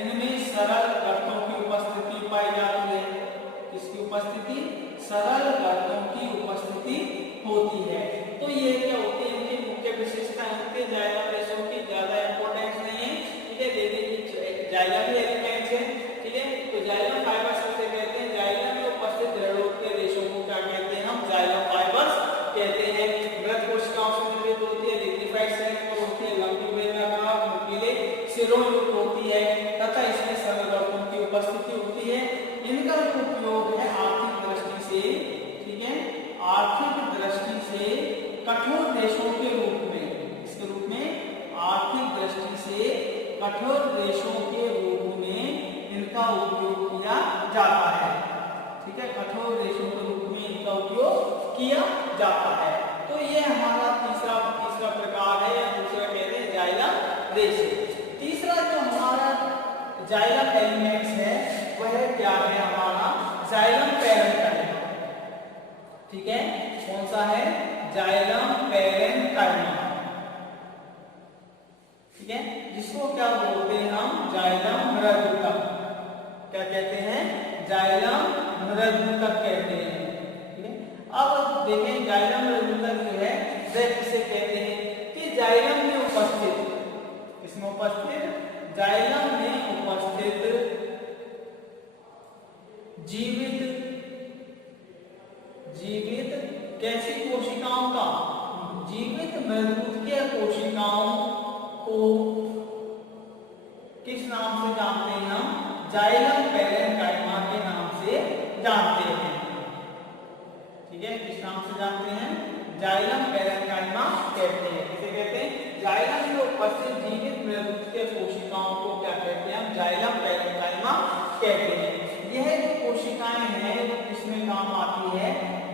इनमें सरल गर्तों की उपस्थिति पाई जाती है। किसकी उपस्थिति? सरल गर्तों की उपस्थिति होती है। तो ये क्या होती है? इनकी मुख्य विशेषताएं होती है। जाइलम रेशों की ज्यादा इंपॉर्टेंस नहीं है, ठीक है। देखिए जाइलम एलिमेंट्स है, ठीक है। तो जाइलम फाइबर्स किसे कहते हैं? जाइलम में उपस्थित द्रढ़ोत्कीय रेशों को क्या कहते हैं हम? जाइलम फाइबर्स कहते हैं। मृत कोशिकाओं से निर्मित होती है, लिग्निफाइड सेल होती है, लंबी बेलनाकार नुकीले सिरों युक्त होती है तथा इसमें सरल गर्तों की उपस्थिति होती है। इनका उपयोग है आर्थिक दृष्टि से, ठीक है, आर्थिक दृष्टि से कठोर रेशों के रूप में, इसके रूप में आर्थिक दृष्टि से कठोर रेशों के रूप में इनका उपयोग किया जाता है, ठीक है। कठोर रेशों के रूप में इनका उपयोग किया जाता है। तो ये हमारा तीसरा प्रकार है, या दूसरा कहते हैं जाइलम रेशे। तीसरा जो हमारा जाइलम एलिमेंट्स है वह क्या है? हमारा जाइलम पैरेन्काइमा, ठीक है। कौन सा है? जाइलम पैरेन्काइमा, ठीक है, जिसको क्या बोलते हैं हम? जाइलम मृदुतक। क्या कहते हैं? जाइलम मृदुतक कहते हैं, ठीक है। अब देखें जाइलम मृदुतक जो है वह किसे कहते हैं? कि जाइलम में उपस्थित, इसमें उपस्थित, जाइलम में उपस्थित जीवित कैसी कोशिकाओं का? जीवित मृदुतकीय कोशिकाओं को किस नाम से जानते हैं हम? जाइलम पैरेन्काइमा के नाम से जानते हैं, ठीक है। किस नाम से जानते हैं? जाइलम पैरेन्काइमा कहते हैं। किसे कहते हैं? जाइलम में उपस्थित जीवित मृदुतकीय कोशिकाओं को क्या कहते हैं हम? जाइलम पैरेन्काइमा कहते हैं। यह जो कोशिकाएं हैं वो किसमें काम आती है?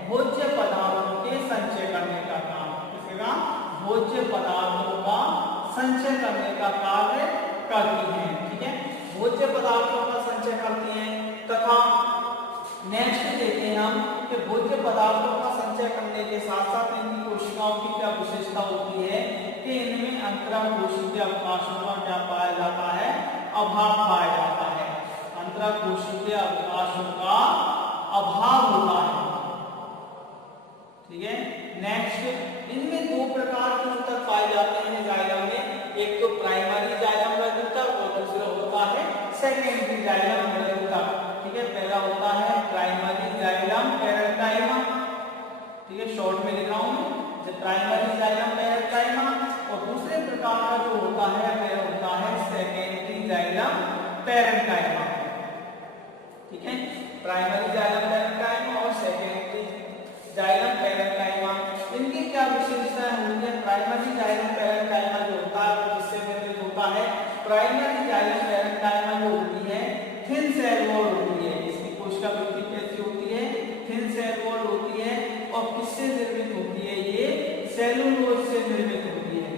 भोज्य पदार्थों के संचय करने का काम। किसका काम? भोज्य पदार्थों का संचय करने का कार्य करती हैं। ठीक है, भोज्य पदार्थों का संचय करती हैं। तथा नेक्स्ट देखते हैं हम कि भोज्य पदार्थों का संचय करने के साथ साथ इनकी कोशिकाओं की क्या विशेषता होती है कि इनमें अंतराकोशिकीय अवकाशों का क्या पाया जाता है? अभाव पाया जाता है। अंतराकोशिकीय अवकाशों का अभाव होता है। ठीक है, नेक्स्ट इनमें दो प्रकार के ऊतक पाए जाते हैं जाइलम में। एक तो प्राइमरी जाइलम मृदुतक और दूसरा होता है सेकेंडरी जाइलम मृदुतक। ठीक है, पहला होता है प्राइमरी जाइलम पैरेन्काइमा। ठीक है, शॉर्ट में लिख रहा हूं जो प्राइमरी जाइलम पैरेन्काइमा, और दूसरे प्रकार का जो होता है वह होता है सेकेंडरी जाइलम पैरेन्काइमा। ठीक है, प्राइमरी जाइलम पैरेन्काइमा और सेकेंडरी जाइलम पैरेन्काइमा, इनकी क्या विशेषताएं होती है? प्राइमरी जाइलम पैरेन्काइमा जो होता है वो किससे निर्मित होता है? प्राइमरी जाइलम पैरेन्काइमा जो होती है थिन सेल वॉल होती है। इसकी कोशिका वृद्धि कैसी होती है? थिन सेल वॉल होती है। और किससे निर्मित होती है? ये सेलुलोज से निर्मित होती है।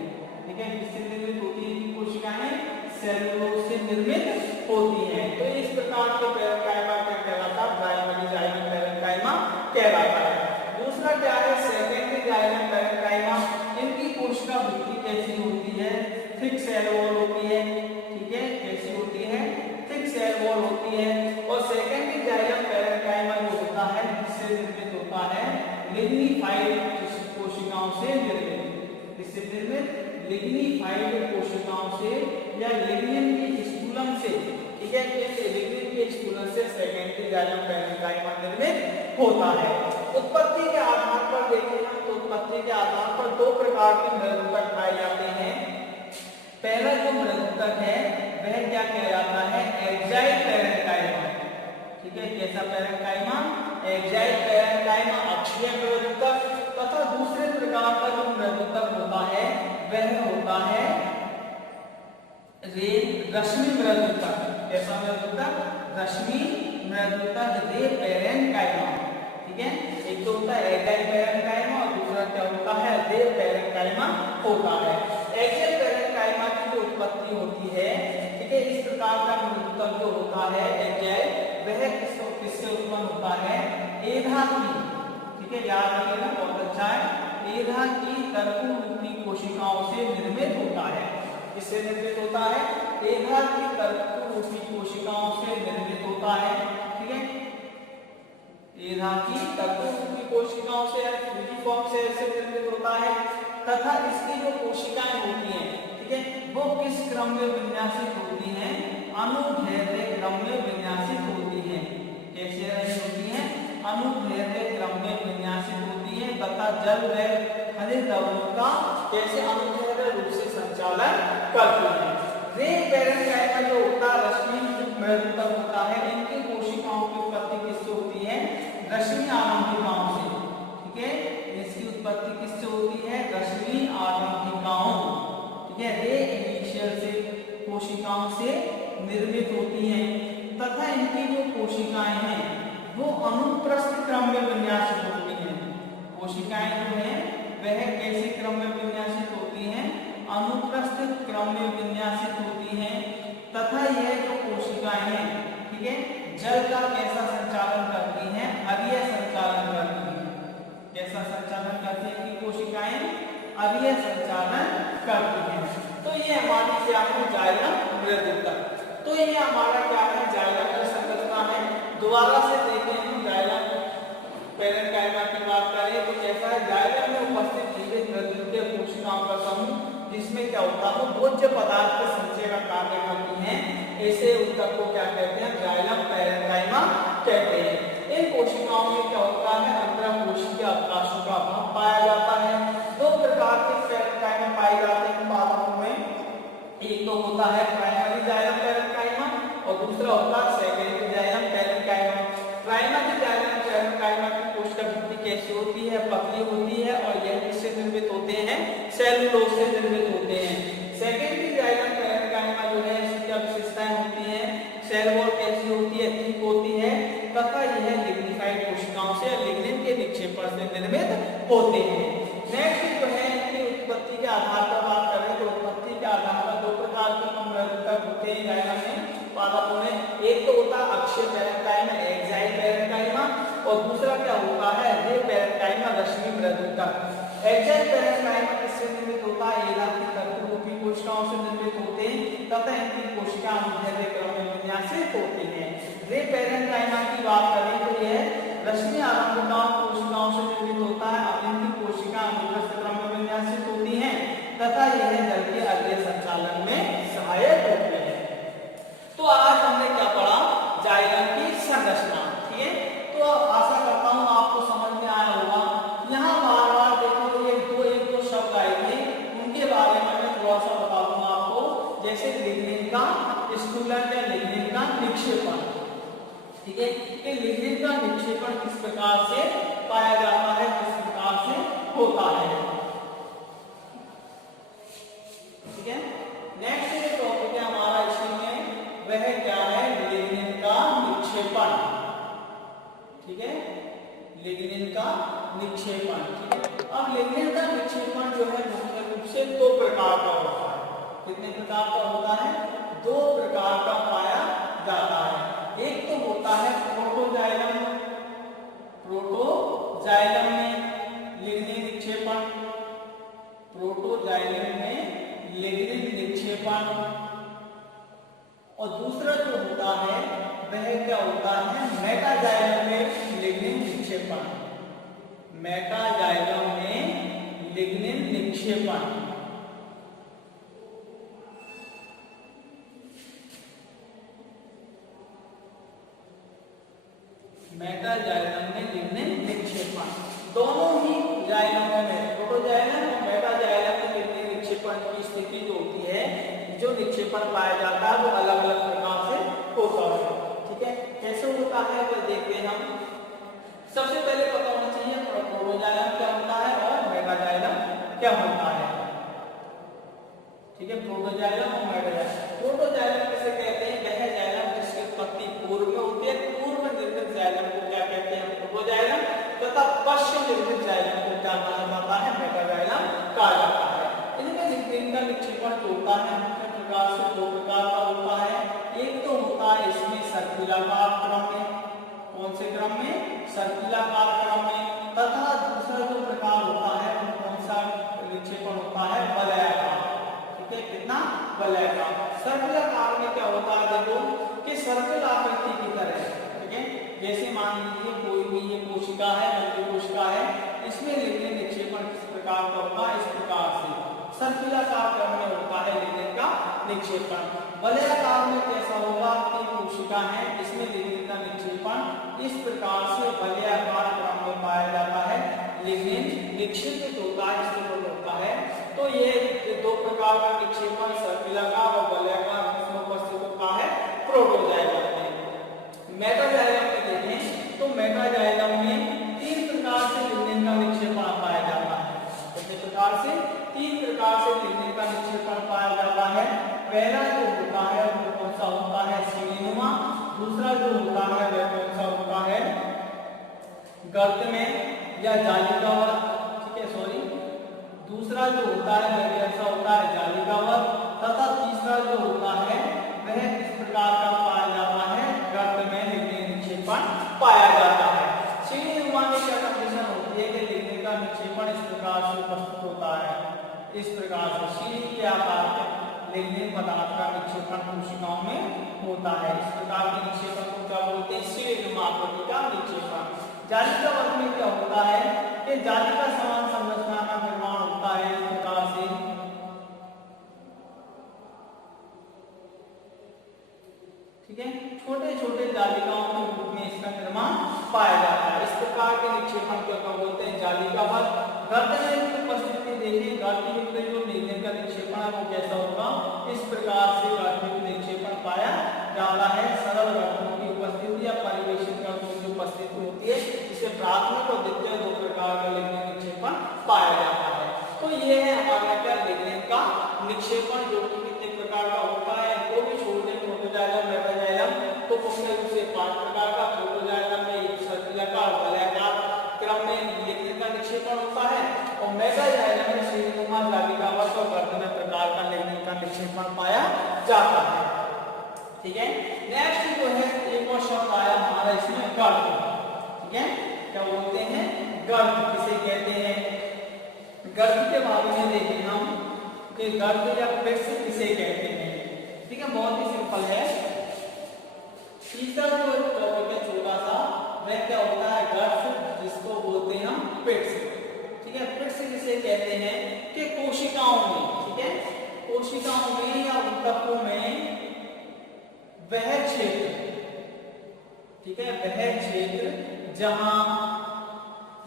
ठीक है, किससे निर्मित होती है ये कोशिकाएं? सेलुलोज से निर्मित होती हैं। तो इस प्रकार के पैरेन्काइमा क्या कहलाता है? प्राइमरी जाइलम पैरेन्काइमा कहलाता है। दूसरा क्या है? Secondary xylem parenchyma. इनकी कोशिका वृद्धि कैसी होती है? थिक सेल वॉल होती है। ठीक है, कैसी होती है? थिक सेल वॉल होती है। और सेकेंडरी जाइलम पैरेन्काइमा जो होता है किससे निर्मित होता है? लिग्निफाइड कोशिकाओं से निर्मित। किससे निर्मित? लिग्निफाइड कोशिकाओं से या लिग्निन के स्टूलन से। ठीक है, लिग्निन के स्टूलन से सेकेंडरी जाइलम पैरेन्काइमा निर्मित होता है। उत्पत्ति के आधार पर देखें हम तो उत्पत्ति के आधार पर दो प्रकार के मृदुतक पाए जाते हैं। पहला जो मृदुतक है वह क्या कहलाता है? Xylem parenchyma. ठीक है, कैसा पैरेन्काइमा? एक्साइल पैरेन्काइमा अक्षीय मृदुतक। तथा दूसरे प्रकार का जो मृदुतक होता है वह होता है रश्मि मृदुतक। कैसा मृदुतक? रश्मि मृदुतक रे पैरेन्काइमा। ठीक है, एक तो होता है एक्साइल पैरेन्काइमा और दूसरा क्या होता है? रे पैरेन्काइमा होता है। एक्साइल पैरेन्काइमा की जो उत्पत्ति होती है, ठीक है, इस प्रकार का मृदुतक जो होता है एक्साइल, वह किससे उत्पन्न होता है? एधा की। ठीक है, याद रखिएगा, बहुत अच्छा है। एधा की तरकुरूपी कोशिकाओं से निर्मित होता है। किससे निर्मित होता है? एधा की तरकुरूपी कोशिकाओं से निर्मित होता है। ठीक है, एधा की तरकुरूपी कोशिकाओं से फ्यूजिफॉर्म सेल से निर्मित होता है। तथा इसकी जो कोशिकाएं होती हैं, ठीक है, वो किस क्रम में विन्यासित होती हैं? अनुदैर्घ्य क्रम में विन्यासित होती हैं। कैसे होती हैं? अनुदैर्घ्य क्रम में विन्यासित होती है तथा जल व खनिज द्रव्यों का कैसे अनुदैर्घ्य रूप से संचालन करती है। रे पैरेन्काइमा जो होता है रश्मि मृदुतक होता है, इनकी कोशिकाओं की उत्पत्ति किससे होती है? रश्मि आरंभिकाओं से। ठीक है, इसकी उत्पत्ति किससे होती है? रश्मि आरंभिकाओं। ठीक है, रे इनिशियल से कोशिकाओं से निर्मित होती हैं। तथा इनकी जो कोशिकाएं हैं वो अनुप्रस्थ क्रम में विन्यासित होती हैं। कोशिकाएं जो हैं वह कैसे क्रम में विन्यासित होती हैं? अनुप्रस्थ क्रम में विन्यासित होती हैं। तथा यह जो कोशिकाएं हैं, ठीक है, जल का कैसा संचालन करती हैं? अरिय संचालन करती हैं। कैसा संचालन करती हैं कि कोशिकाएं? अरिय संचालन करती हैं। तो ये हमारी क्या है? जाइलम मृदुतक। तो ये हमारा क्या है? जाइलम की संरचना है। दोबारा से देखें हम जाइलम पैरेन्काइमा की बात करें तो कैसा है? जाइलम में उपस्थित जीवित मृदुकीय कोशिकाओं का समूह जिसमें क्या होता है? भोज्य पदार्थ के संचय का कार्य करती हैं। ऐसे ऊतक को क्या कहते हैं? जाइलम पैरेन्काइमा कहते हैं। इन कोशिकाओं में क्या होता है? अंतराकोशिकीय अवकाशों का अभाव पाया जाता है। दो प्रकार के पैरेन्काइमा पाए जाते हैं पादपों में। एक तो होता है प्राइमरी जाइलम पैरेन्काइमा और दूसरा होता है secondary xylem parenchyma. Primary xylem parenchyma की कोशिका वृद्धि कैसी होती है? पतली होती है और यह किससे निर्मित होते हैं? सेलुलोज से निर्मित होते हैं। सेकेंडरी जाइलम पैरेन्काइमा जो है इसकी क्या विशेषताएं होती हैं? सेल वॉल कैसी होती है? होते हैं। नेक्स्ट जो है इनकी उत्पत्ति के आधार पर बात करें तो उत्पत्ति के आधार पर दो प्रकार के मृदुतक होते हैं जाइलम में, पादपों में। एक तो होता है अक्षीय पैरेंकाइमा, एक्साइल पैरेंकाइमा, और दूसरा क्या होता है रे पैरेंकाइमा, रश्मि मृदुतक। एक्साइल पैरेंकाइमा किससे निर्मित होता है? एला की तंतुरूपी कोशिकाओं से निर्मित होते हैं तथा इनकी कोशिका अनुदैर्ध्य क्रम में विन्यासित होती हैं। रे पैरेंकाइमा की बात करें तो यह रश्मि आरंभिकाओं कोशिकाओं से निर्मित होता है और इनकी कोशिका अनुदैर्ध्य क्रम में विन्यासित होती हैं तथा यह जल के अग्रिय संचालन में सहायक होते हैं। तो आज हमने क्या पढ़ा? जाइलम की संरचना। ठीक है, तो आशा करता हूं आपको समझ में आया होगा। यहाँ बार-बार देखो एक दो शब्द आए थे, उनके बारे में मैं थोड़ा सा बता दूंगा आपको। जैसे लिग्निन का स्टूलन या लिग्निन का निक्षेपण। ठीक है, कि लिग्निन का निक्षेपण किस प्रकार से पाया जाता है, किस प्रकार से होता है। ठीक है, नेक्स्ट जो टॉपिक है हमारा इसी में वह क्या है? लिग्निन का निक्षेपण। ठीक है, लिग्निन का निक्षेपण। ठीक है, अब लिग्निन का निक्षेपण जो है मुख्य रूप से दो प्रकार का होता है। कितने प्रकार का होता है? दो प्रकार का पाया जाता है। एक तो होता है प्रोटोजाइलम, प्रोटोजाइलम में लिग्निन निक्षेपण, प्रोटोजाइलम में लिग्निन निक्षेपण। और दूसरा जो होता है वह क्या होता है? मेटाजाइलम में लिग्निन निक्षेपण, मेटाजाइलम में लिग्निन निक्षेपण। मेटाजाइलम में लिग्निन निक्षेपण, दोनों ही जाइलमों में, प्रोटोजाइलम और मेटाजाइलम में लिग्निन निक्षेपण की स्थिति जो होती है, जो निक्षेपण पाया जाता है वो अलग अलग प्रकार से होता है। ठीक है, कैसे होता है वो देखते हैं हम। सबसे पहले पता होना चाहिए प्रोटोजाइलम क्या होता है और मेटाजाइलम क्या होता है। ठीक है, प्रोटोजाइलम और मेटाजाइलम। प्रोटोजाइलम किसे कहते हैं? वह जाइलम जिसकी उत्पत्ति पूर्व में होती है, पूर्व निर्मित जाइलम को क्या कहते हैं? प्रोटोजाइलम। तथा पश्चिम निर्मित जाइलम को क्या कहा जाता है? मेटाजाइलम कहा जाता है। इनमें लिग्निन का निक्षेपण जो होता है मुख्य प्रकार से दो प्रकार का होता है। एक तो होता है इसमें सर्पिलाकार क्रम में, कौन से क्रम में? सर्पिलाकार क्रम में। तथा दूसरा जो प्रकार होता है वो कौन सा निक्षेपण होता है? वलयाकार। ठीक है, कितना? वलयाकार। सर्पिलाकार में क्या होता है? देखो कि सर्पिल आकृति की तरह। ठीक है, जैसे मान लीजिए कोई भी ये कोशिका है, बल्कि कोशिका है, इसमें लिग्निन निक्षेपण किस प्रकार का होगा? इस प्रकार से सर्पिलाकार क्रम में होता है लिग्निन का निक्षेपण। वलयाकार में कैसा होगा? कि कोशिका है, इसमें लिग्निन का निक्षेपण इस प्रकार से वलयाकार क्रम में पाया जाता है। लिग्निन निक्षेपित होता है, स्थिर होता है। तो ये दो प्रकार का निक्षेपण सर्पिलाकार और वलयाकार जिसमें उपस्थित होता है प्रोटोजाइलम में। मेटाजाइलम में देखें तो मेटाजाइलम में तीन प्रकार से लिग्निन का निक्षेपण पाया जाता है। कितने प्रकार से? तीन प्रकार से लिग्निन का निक्षेपण पाया जाता है। पहला जो होता है वो कौन सा होता है? सीढ़ीनुमा। दूसरा जो होता है वह कौन सा होता है? गर्त में या जालिकावत। ठीक है, सॉरी, दूसरा जो होता है वह कैसा होता है? जालिकावत। तथा तीसरा जो होता है वह किस प्रकार का पाया जाता है? गर्त में लिग्निन निक्षेपण पाया जाता है। सीढ़ीनुमा में क्या कंडीशन होती है कि लिग्निन का निक्षेपण इस प्रकार से उपस्थित होता है, इस प्रकार से सीढ़ी के आकार के लिग्निन पदार्थ का निक्षेपण कोशिकाओं में होता है। इस प्रकार के निक्षेपण को क्या बोलते हैं? सीढ़ीनुमा आकृति का निक्षेपण। जालिकावत में क्या होता है कि जालिका समान संरचना का निर्माण होता है इस प्रकार से। ठीक है, छोटे छोटे जालिकाओं के रूप में इसका निर्माण पाया जाता है। इस प्रकार के निक्षेपण को क्या बोलते हैं? जालिकावत। गर्त में उपस्थिति देखिए, गर्त में जो लिग्निन का निक्षेपण है वो कैसा होगा? इस प्रकार से गर्त में निक्षेपण पाया जाता है। सरल गर्तों की उपस्थिति या परिवेशित गर्तों की उपस्थिति होती है, जिसे प्राथमिक और द्वितीय दो प्रकार का लिग्निन निक्षेपण पाया जाता है। तो ये है हमारा क्या? लिग्निन का निक्षेपण, जो कि कितने प्रकार का होता है? तो भी छोटे प्रोटोजाइलम, मेटाजाइलम, तो मुख्य रूप से 5 प्रकार का। प्रोटोजाइलम में सर्पिलाकार, वलयाकार क्रम में लिग्निन का निक्षेपण निक्षेपण होता है, और मेगाजाइलम में सीढ़ीनुमा जालिकावत और गर्दन प्रकार का लिग्निन का निक्षेपण पाया जाता है। ठीक है, नेक्स्ट जो है एक और शब्द आया हमारा इसमें गर्द। ठीक है, क्या बोलते हैं गर्द, किसे कहते हैं? गर्द के बारे में देखें हम कि गर्द या पिट्स किसे कहते हैं। ठीक है, बहुत ही सिंपल है। तीसरा जो टॉपिक है छोटा सा, वह क्या होता है? गर्द, जिसको बोलते हैं हम पिट्स। ठीक है, पिट्स किसे कहते हैं कि कोशिकाओं में, ठीक है, कोशिकाओं में या ऊतकों में वह क्षेत्र, ठीक है, वह क्षेत्र जहां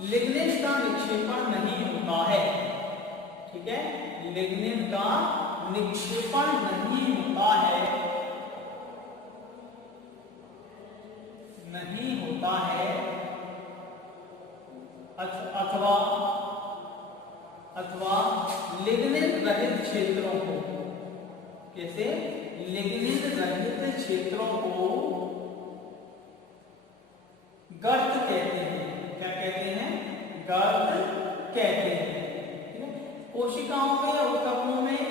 लिग्निन का निक्षेपण नहीं होता है। ठीक है, लिग्निन का निक्षेपण नहीं होता है, नहीं होता है, अथवा लिग्निन रहित क्षेत्रों को, कैसे? लिग्निन रहित क्षेत्रों को गर्द कहते हैं। क्या कहते हैं? गर्द कहते हैं। ठीक है, कोशिकाओं में या ऊतकों में,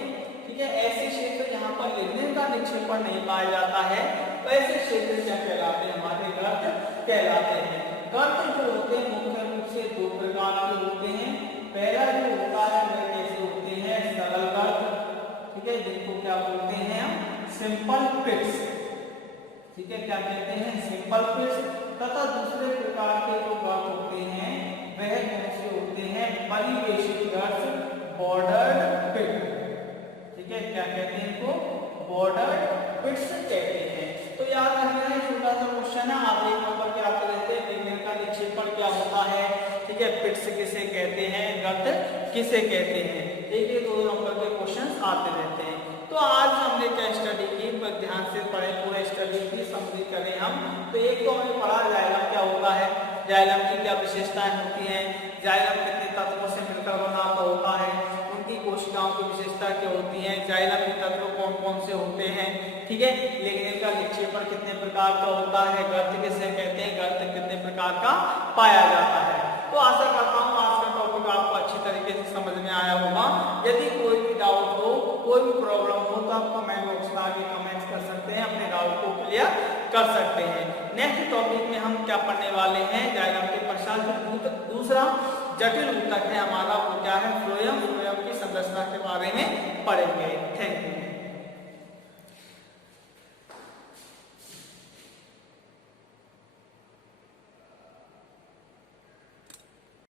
ठीक है, ऐसे क्षेत्र जहां पर लिग्निन का निक्षेपण नहीं पाया जाता है, तो ऐसे क्षेत्र क्या कहलाते हैं? हमारे गर्द कहलाते हैं। गर्द जो होते हैं मुख्य रूप से दो प्रकार के होते हैं। पहला जो होता है वह कैसे होते हैं? सरल गर्द, ठीक है, जिनको क्या बोलते हैं हम? सिंपल पिट्स। ठीक है, क्या कहते हैं? सिंपल पिट्स। तथा दूसरे प्रकार के जो गर्द होते हैं वह कौन से होते हैं? परिवेशित गर्द, बॉर्डर्ड पिट। ठीक है, क्या कहते हैं इनको? बॉर्डर्ड पिट्स कहते हैं। तो याद रखना है, छोटा सा क्वेश्चन है, आप एक नंबर के आते रहते हैं, लिग्निन का निक्षेपण क्या होता है? ठीक है, पिट्स किसे कहते हैं? गर्द किसे कहते हैं? एक 2 नंबर के क्वेश्चन आते रहते हैं। तो आज हमने क्या स्टडी की, पर ध्यान से पढ़े, पूरा स्टडी की समझी करें हम। तो एक तो हमने पढ़ा जाइलम क्या होता है, जाइलम की क्या विशेषताएं होती हैं, जाइलम कितने तत्वों से मिलकर बना होता है, उनकी कोशिकाओं की विशेषता क्या होती है, जाइलम के तत्व कौन कौन से होते हैं। ठीक है, लिग्निन का निक्षेपण कितने प्रकार का होता है, गर्द किसे कहते हैं, गर्द कितने प्रकार का पाया जाता है। तो आशा करता हूँ आज का टॉपिक आपको अच्छी तरीके से समझ में आया होगा। यदि कोई भी डाउट हो, कोई भी प्रॉब्लम हो, तो आप कमेंट बॉक्स में आके कमेंट्स कर सकते हैं, अपने डाउट को क्लियर कर सकते हैं। नेक्स्ट टॉपिक में हम क्या पढ़ने वाले हैं? जाइलम के पश्चात दूसरा जटिल ऊतक है हमारा, वो क्या है? फ्लोएम। फ्लोएम की संरचना के बारे में पढ़ेंगे।